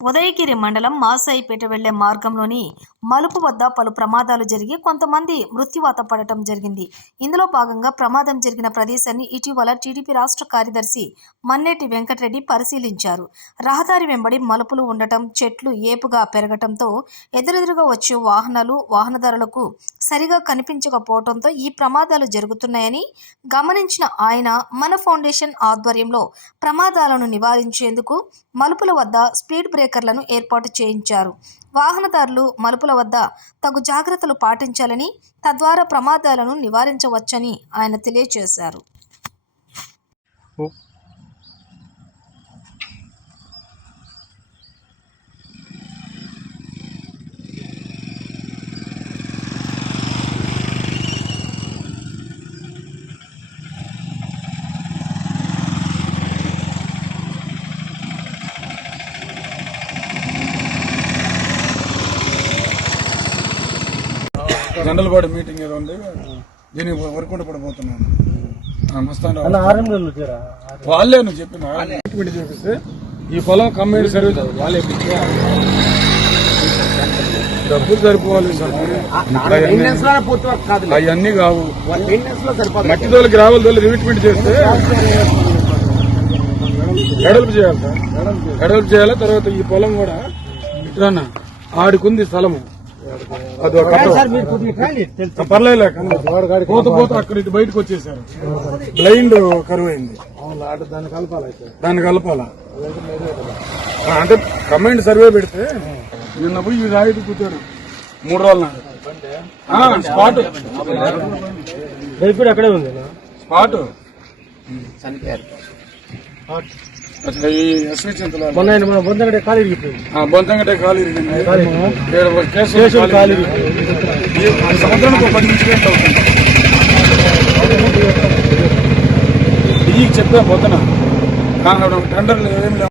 ఉదయగిరి మండలం మాసాయిపేట వెళ్ళే మార్గంలోని మలుపు వద్ద పలు ప్రమాదాలు జరిగి కొంతమంది మృత్యువాత పడటం జరిగింది. ఇందులో భాగంగా ప్రమాదం జరిగిన ప్రదేశాన్ని ఇటీవల టీడీపీ రాష్ట్ర కార్యదర్శి మన్నేటి వెంకటరెడ్డి పరిశీలించారు. రహదారి వెంబడి మలుపులు ఉండటం చెట్లు ఏపుగా పెరగటంతో ఎదురెదురుగా వచ్చే వాహనాలు వాహనదారులకు సరిగా కనిపించకపోవడంతో ఈ ప్రమాదాలు జరుగుతున్నాయని గమనించిన ఆయన మన ఫౌండేషన్ ఆధ్వర్యంలో ప్రమాదాలను నివారించేందుకు మలుపుల వద్ద స్పీడ్ బ్రేకర్లను ఏర్పాటు చేయించారు. వాహనదారులు మలుపుల వద్ద తగు జాగ్రత్తలు పాటించాలని తద్వారా ప్రమాదాలను నివారించవచ్చని ఆయన తెలియజేశారు. జనరల్ మీటింగ్ ఏదో ఉంది. దీనికి వర్కౌట్ పడిపోతున్నాను. వాళ్ళే నువ్వు చెప్పిన చేపిస్తే ఈ పొలం కమ్మేడి సర్వీస్ వాళ్ళే. డబ్బులు సరిపోవాలి సార్. అవన్నీ కావు. మట్టి తోలు గ్రావెల్ తోలు రివిట్మెంట్ చేస్తే ఎడల్పు చేయాలి సార్. ఎడల్పు చేయాలి. తర్వాత ఈ పొలం కూడా ఇట్లా ఆడికుంది స్థలము. పర్లేదు పోత పోత అక్కడ ఇటు బయటకు వచ్చేసారు. బ్లైండ్ కరువు అయింది దాన్ని కలపాలా అంటే కమెంట్ సర్వే పెడితే నిన్న పోయి ఈ రాయితీ కూర్చారు మూడు రోజుల నాడు. స్పాట్. కూడా అక్కడే ఉంది స్పాట్. చింతలు మొన్న ఆయన మన బొందగడే ఖాళీ ఇరిగిపోయింది. బొంతంగటే కాలు ఇరిగింది ఏడు కేసులు కేసులు కాలు కాలు ఇరిగింది. ఈ సంవత్సరానికి ఒక పది ఇన్సిడెంట్ అవుతుంది. ఈ చెప్పే పొద్దున టెండర్లు ఏం లేవు.